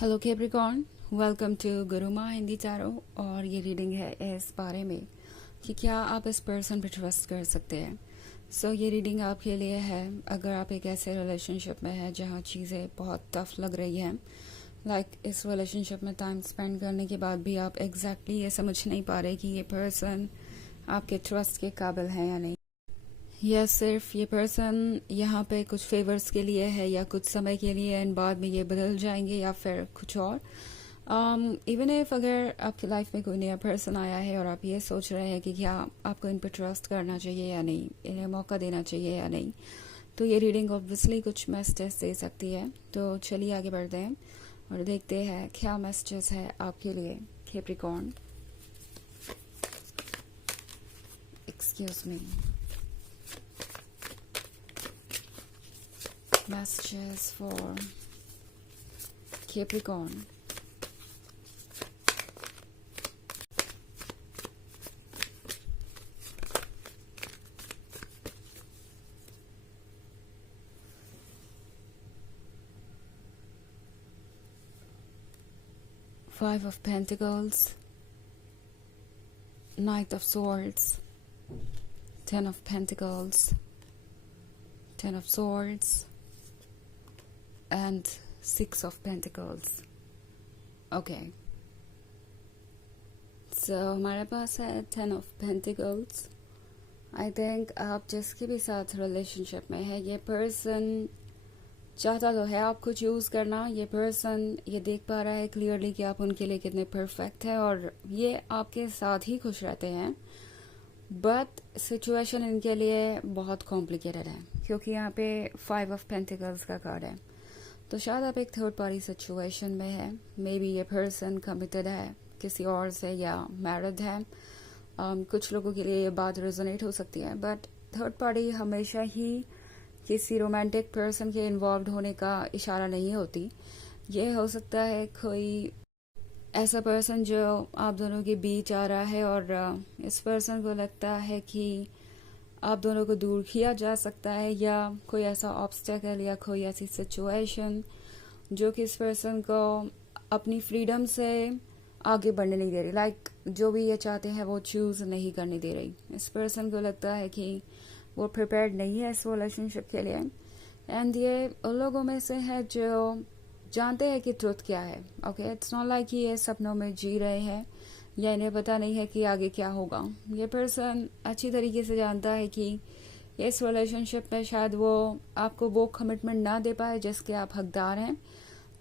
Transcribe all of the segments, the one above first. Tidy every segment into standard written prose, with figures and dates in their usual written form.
Hello Capricorn, welcome to Guruma Hindi tarot. और ये reading है इस बारे में कि क्या आप इस पर्सन पे ट्रस्ट कर सकते हैं। ये रीडिंग आपके लिए है अगर आप एक ऐसे रिलेशनशिप में हैं जहाँ चीज़ें बहुत टफ लग रही हैं। इस रिलेशनशिप में टाइम स्पेंड करने के बाद भी आप एग्जैक्टली ये समझ नहीं पा रहे कि ये पर्सन आपके ट्रस्ट के काबिल है या नहीं, या सिर्फ ये पर्सन यहाँ पे कुछ फेवर्स के लिए है या कुछ समय के लिए एंड बाद में ये बदल जाएंगे या फिर कुछ और। इवन इफ अगर आपकी लाइफ में कोई नया पर्सन आया है और आप ये सोच रहे हैं कि क्या आपको इन पर ट्रस्ट करना चाहिए या नहीं, इन्हें मौका देना चाहिए या नहीं, तो ये रीडिंग ऑब्वियसली कुछ मैसेजेस दे सकती है। तो चलिए आगे बढ़ते हैं और देखते हैं क्या मैसेजेस है आपके लिए Capricorn. Excuse me. Messages for Capricorn. Five of Pentacles, Knight of Swords, Ten of Pentacles, Ten of Swords, and Six of Pentacles. Okay. हमारे पास है Ten of Pentacles. I think आप जिसके भी साथ रिलेशनशिप में है, ये पर्सन चाहता तो है आपको चूज करना। ये पर्सन ये देख पा रहा है क्लियरली कि आप उनके लिए कितने परफेक्ट है और ये आपके साथ ही खुश रहते हैं। बट सिचुएशन इनके लिए बहुत कॉम्प्लिकेटेड है क्योंकि यहाँ पे फाइव ऑफ पेंटिकल्स का कार्ड है। तो शायद आप एक थर्ड पार्टी सिचुएशन में है। मे बी ये पर्सन कमिटेड है किसी और से या मैरिड है। कुछ लोगों के लिए ये बात रेजोनेट हो सकती है, बट थर्ड पार्टी हमेशा ही किसी रोमांटिक पर्सन के इन्वॉल्व होने का इशारा नहीं होती। ये हो सकता है कोई ऐसा पर्सन जो आप दोनों के बीच आ रहा है और इस पर्सन को लगता है कि आप दोनों को दूर किया जा सकता है, या कोई ऐसा ऑब्स्टेकल या कोई ऐसी सिचुएशन जो कि इस पर्सन को अपनी फ्रीडम से आगे बढ़ने नहीं दे रही। जो भी ये चाहते हैं वो चूज नहीं करने दे रही। इस पर्सन को लगता है कि वो प्रिपेयर्ड नहीं है इस रिलेशनशिप के लिए। एंड ये उन लोगों में से है जो जानते हैं कि ट्रुथ क्या है। ओके, इट्स नॉट लाइक कि ये सपनों में जी रहे हैं या इन्हें पता नहीं है कि आगे क्या होगा। ये पर्सन अच्छी तरीके से जानता है कि इस रिलेशनशिप में शायद वो आपको वो कमिटमेंट ना दे पाए जिसके आप हकदार हैं,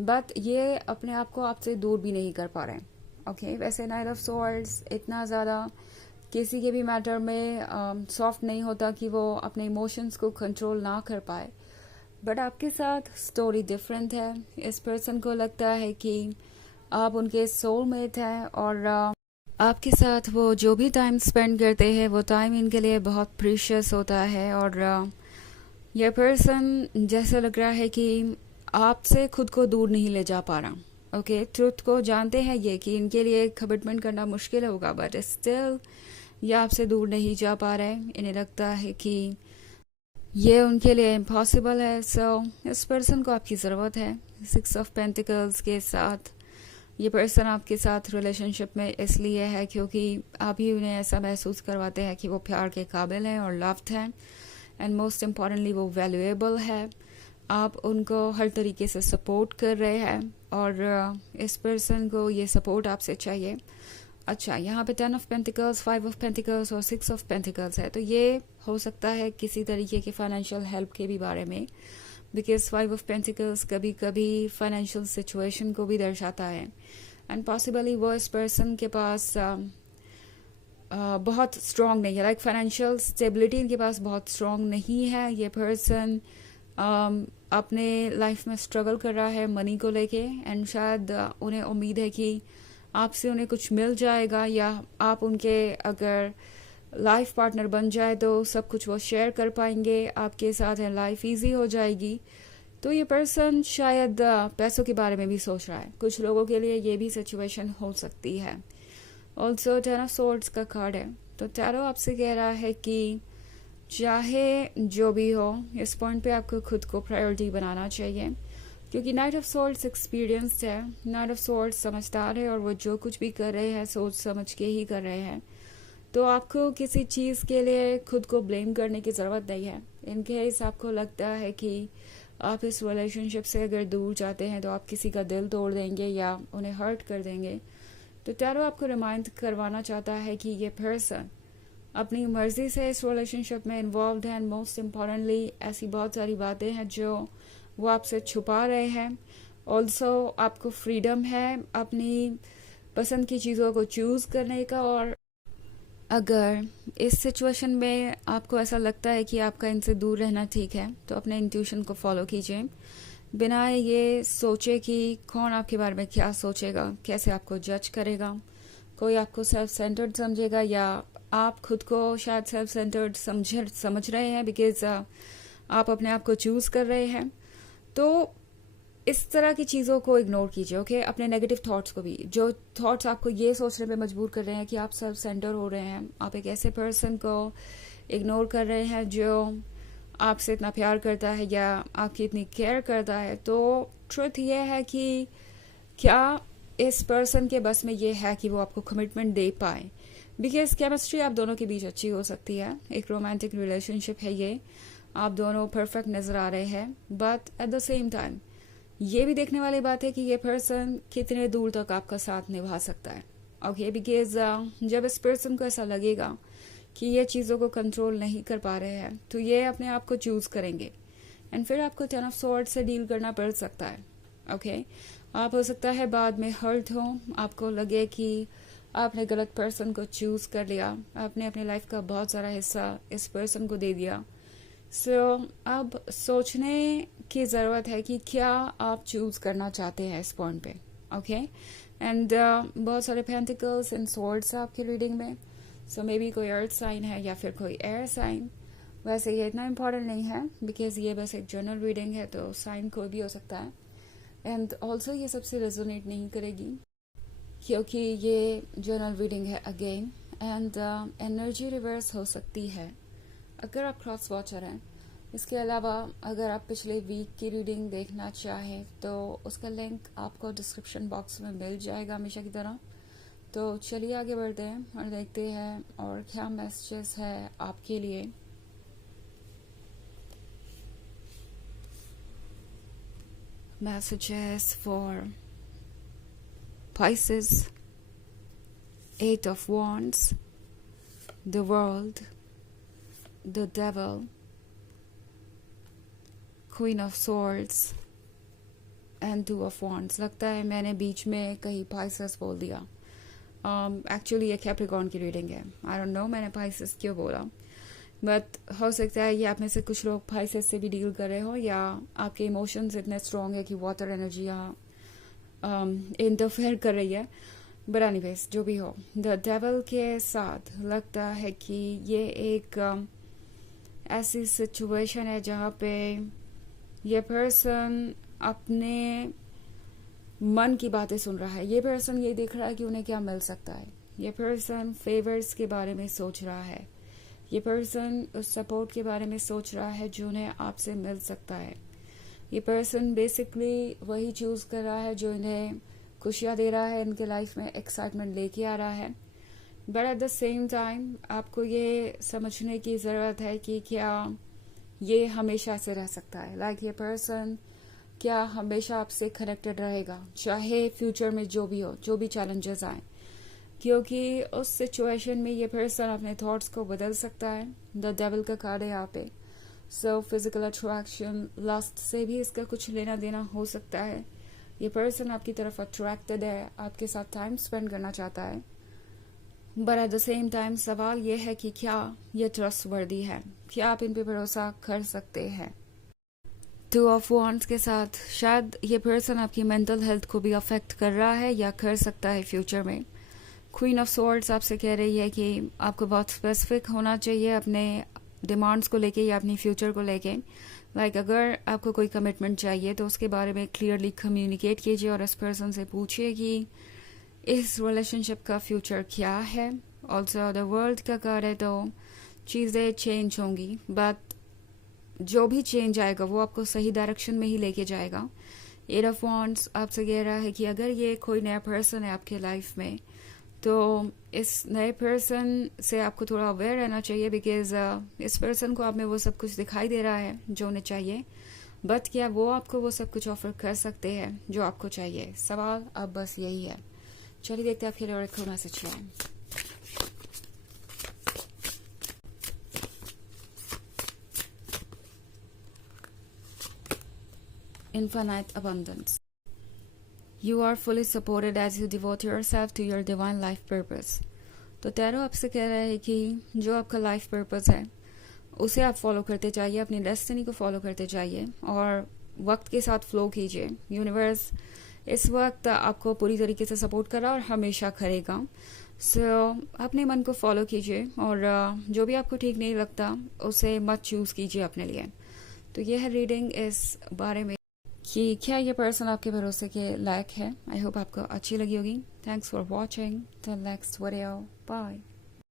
बट ये अपने आप को आपसे दूर भी नहीं कर पा रहे हैं। ओके, वैसे नाइट ऑफ सॉर्ड्स इतना ज़्यादा किसी के भी मैटर में सॉफ्ट नहीं होता कि वो अपने इमोशंस को कंट्रोल ना कर पाए, बट आपके साथ स्टोरी डिफरेंट है। इस पर्सन को लगता है कि आप उनके सोलमेट हैं और आपके साथ वो जो भी टाइम स्पेंड करते हैं वो टाइम इनके लिए बहुत प्रीशियस होता है। और यह पर्सन जैसे लग रहा है कि आपसे खुद को दूर नहीं ले जा पा रहा। ओके, ट्रुथ को जानते हैं ये कि इनके लिए कमिटमेंट करना मुश्किल होगा, बट स्टिल ये आपसे दूर नहीं जा पा रहे। इन्हें लगता है कि ये उनके लिए इम्पॉसिबल है। इस पर्सन को आपकी ज़रूरत है। सिक्स ऑफ पेंटिकल्स के साथ ये पर्सन आपके साथ रिलेशनशिप में इसलिए है क्योंकि आप ही उन्हें ऐसा महसूस करवाते हैं कि वो प्यार के काबिल हैं और लव्ड हैं, एंड मोस्ट इम्पॉर्टेंटली वो वैल्यूएबल है। आप उनको हर तरीके से सपोर्ट कर रहे हैं और इस पर्सन को ये सपोर्ट आपसे चाहिए। अच्छा, यहाँ पे ten of pentacles, five of pentacles और सिक्स ऑफ पेंटिकल्स है, तो ये हो सकता है किसी तरीके के फाइनेंशियल हेल्प के भी बारे में, बिकॉज फाइव ऑफ पेंटिकल्स कभी कभी फाइनेंशियल सिचुएशन को भी दर्शाता है। एंड पॉसिबली वो इस पर्सन के पास बहुत स्ट्रांग नहीं है, फाइनेंशियल स्टेबिलिटी इनके पास बहुत स्ट्रांग नहीं है। ये पर्सन अपने लाइफ में स्ट्रगल कर रहा है मनी को लेके, एंड शायद उन्हें उम्मीद है कि आपसे उन्हें कुछ मिल जाएगा, या आप उनके अगर लाइफ पार्टनर बन जाए तो सब कुछ वो शेयर कर पाएंगे आपके साथ, है लाइफ इजी हो जाएगी। तो ये पर्सन शायद पैसों के बारे में भी सोच रहा है। कुछ लोगों के लिए ये भी सिचुएशन हो सकती है। ऑल्सो टेन ऑफ सोर्ड्स का कार्ड है, तो टैरो आपसे कह रहा है कि चाहे जो भी हो, इस पॉइंट पे आपको खुद को प्रायोरिटी बनाना चाहिए क्योंकि नाइट ऑफ सोल्स एक्सपीरियंस्ड है, नाइट ऑफ सोल्स समझदार है और वो जो कुछ भी कर रहे हैं सोच समझ के ही कर रहे हैं। तो आपको किसी चीज़ के लिए खुद को ब्लेम करने की ज़रूरत नहीं है। इन केस आपको लगता है कि आप इस रिलेशनशिप से अगर दूर जाते हैं तो आप किसी का दिल तोड़ देंगे या उन्हें हर्ट कर देंगे, तो टैरो आपको रिमाइंड करवाना चाहता है कि ये पर्सन अपनी मर्जी से इस रिलेशनशिप में इन्वॉल्व है एंड मोस्ट इम्पॉर्टेंटली ऐसी बहुत सारी बातें हैं जो वो आपसे छुपा रहे हैं। ऑल्सो आपको फ्रीडम है अपनी पसंद की चीज़ों को चूज़ करने का, और अगर इस सिचुएशन में आपको ऐसा लगता है कि आपका इनसे दूर रहना ठीक है तो अपने इंट्यूशन को फॉलो कीजिए, बिना ये सोचे कि कौन आपके बारे में क्या सोचेगा, कैसे आपको जज करेगा, कोई आपको सेल्फ सेंटर्ड समझेगा या आप खुद को शायद सेल्फ सेंटर्ड समझ रहे हैं बिकॉज आप अपने आप को चूज़ कर रहे हैं। तो इस तरह की चीज़ों को इग्नोर कीजिए, ओके। अपने नेगेटिव थॉट्स को भी, जो थॉट्स आपको ये सोचने पे मजबूर कर रहे हैं कि आप सेल्फ सेंटर हो रहे हैं, आप एक ऐसे पर्सन को इग्नोर कर रहे हैं जो आपसे इतना प्यार करता है या आपकी इतनी केयर करता है। तो ट्रुथ ये है कि क्या इस पर्सन के बस में ये है कि वो आपको कमिटमेंट दे पाए, बिकॉज केमिस्ट्री आप दोनों के बीच अच्छी हो सकती है, एक रोमांटिक रिलेशनशिप है ये, आप दोनों परफेक्ट नजर आ रहे हैं, but at the same time ये भी देखने वाली बात है कि ये पर्सन कितने दूर तक आपका साथ निभा सकता है, ओके। बिकॉज जब इस पर्सन को ऐसा लगेगा कि ये चीज़ों को कंट्रोल नहीं कर पा रहे हैं तो ये अपने आप को चूज करेंगे एंड फिर आपको टेन ऑफ स्वॉर्ड्स से डील करना पड़ सकता है, ओके। आप हो सकता है बाद में हर्ट हो, आपको लगे कि आपने गलत पर्सन को चूज कर लिया, आपने अपनी लाइफ का बहुत सारा हिस्सा इस पर्सन को दे दिया। अब सोचने की ज़रूरत है कि क्या आप चूज करना चाहते हैं इस पॉइंट पे, ओके। एंड बहुत सारे पेंटिकल्स एंड स्वॉर्ड्स आपकी रीडिंग में, सो मे बी कोई अर्थ साइन है या फिर कोई एयर साइन। वैसे ये इतना इम्पोर्टेंट नहीं है बिकॉज ये बस एक जनरल रीडिंग है, तो साइन कोई भी हो सकता है। एंड ऑल्सो ये सबसे रेजोनेट नहीं करेगी क्योंकि ये जनरल रीडिंग है अगेन, एंड एनर्जी रिवर्स हो सकती है अगर आप क्रॉस वॉचर हैं। इसके अलावा अगर आप पिछले वीक की रीडिंग देखना चाहें तो उसका लिंक आपको डिस्क्रिप्शन बॉक्स में मिल जाएगा हमेशा की तरह। तो चलिए आगे बढ़ते हैं और देखते हैं और क्या मैसेजेस है आपके लिए। Messages for Pisces, Eight of Wands, the World, the Devil, Queen of Swords and Two of Wands। लगता है मैंने बीच में कहीं Pisces बोल दिया। एक्चुअली ये कैप्रिकॉर्न की रीडिंग है, आई डोंट नो मैंने Pisces क्यों बोला, बट हो सकता है ये आप में से कुछ लोग Pisces से भी डील कर रहे हो या आपके इमोशंस इतने स्ट्रॉन्ग है कि वाटर एनर्जी यहाँ इंटरफेयर कर रही है। बट एनीवेज जो भी हो, द डेविल के साथ लगता है कि ये एक ऐसी सिचुएशन है जहाँ पे ये पर्सन अपने मन की बातें सुन रहा है। ये पर्सन ये देख रहा है कि उन्हें क्या मिल सकता है। ये पर्सन फेवर्स के बारे में सोच रहा है। ये पर्सन उस सपोर्ट के बारे में सोच रहा है जो उन्हें आपसे मिल सकता है। ये पर्सन बेसिकली वही चूज कर रहा है जो इन्हें खुशियाँ दे रहा है, इनके लाइफ में एक्साइटमेंट लेके आ रहा है। But at the same time आपको ये समझने की ज़रूरत है कि क्या ये हमेशा से रह सकता है। लाइक ये पर्सन क्या हमेशा आपसे कनेक्टेड रहेगा चाहे फ्यूचर में जो भी हो, जो भी चैलेंजेस आए, क्योंकि उस सिचुएशन में ये पर्सन अपने थॉट्स को बदल सकता है। द डेविल का कार्ड है यहाँ पे। सो फिजिकल अट्रैक्शन, लस्ट से भी इसका कुछ लेना देना हो सकता है। ये पर्सन आपकी तरफ अट्रैक्टेड है, आपके साथ टाइम स्पेंड करना चाहता है, but at the same time सवाल ये है कि क्या ये ट्रस्टवर्दी है, क्या आप इन पे भरोसा कर सकते हैं। टू ऑफ वॉन्ड्स के साथ शायद ये पर्सन आपकी मेंटल हेल्थ को भी अफेक्ट कर रहा है या कर सकता है फ्यूचर में। क्वीन ऑफ स्वॉर्ड्स आपसे कह रही है कि आपको बहुत स्पेसिफिक होना चाहिए अपने डिमांड्स को लेके या अपनी फ्यूचर को लेके। लाइक अगर आपको कोई कमिटमेंट चाहिए तो उसके बारे में क्लियरली कम्युनिकेट कीजिए और इस पर्सन से पूछिए कि इस रिलेशनशिप का फ्यूचर क्या है। ऑल्सो द वर्ल्ड का कार्ड है तो चीज़ें चेंज होंगी, बट जो भी चेंज आएगा वो आपको सही डायरेक्शन में ही लेके जाएगा। एट ऑफ वॉन्ड्स आपसे कह रहा है कि अगर ये कोई नया पर्सन है आपके लाइफ में, तो इस नए पर्सन से आपको थोड़ा अवेयर रहना चाहिए, बिकॉज इस पर्सन को आप में वो सब कुछ दिखाई दे रहा है जो उन्हें चाहिए, बट क्या वो आपको वो सब कुछ ऑफर कर सकते हैं जो आपको चाहिए? सवाल अब बस यही है। चलिए देखते हैं आपके लिए और एक मैसेज क्या है। Infinite abundance. You are fully supported as you devote yourself to your divine life purpose. तो टैरो आपसे कह रहा है कि जो आपका लाइफ पर्पस है उसे आप फॉलो करते जाइए, अपनी डेस्टिनी को फॉलो करते जाइए और वक्त के साथ फ्लो कीजिए। यूनिवर्स इस वक्त आपको पूरी तरीके से सपोर्ट कर रहा है और हमेशा करेगा। अपने मन को फॉलो कीजिए और जो भी आपको ठीक नहीं लगता उसे मत चूज कीजिए अपने लिए। तो यह है रीडिंग इस बारे में कि क्या ये पर्सन आपके भरोसे के लायक है। आई होप आपको अच्छी लगी होगी। Thanks for watching. Till next video, bye.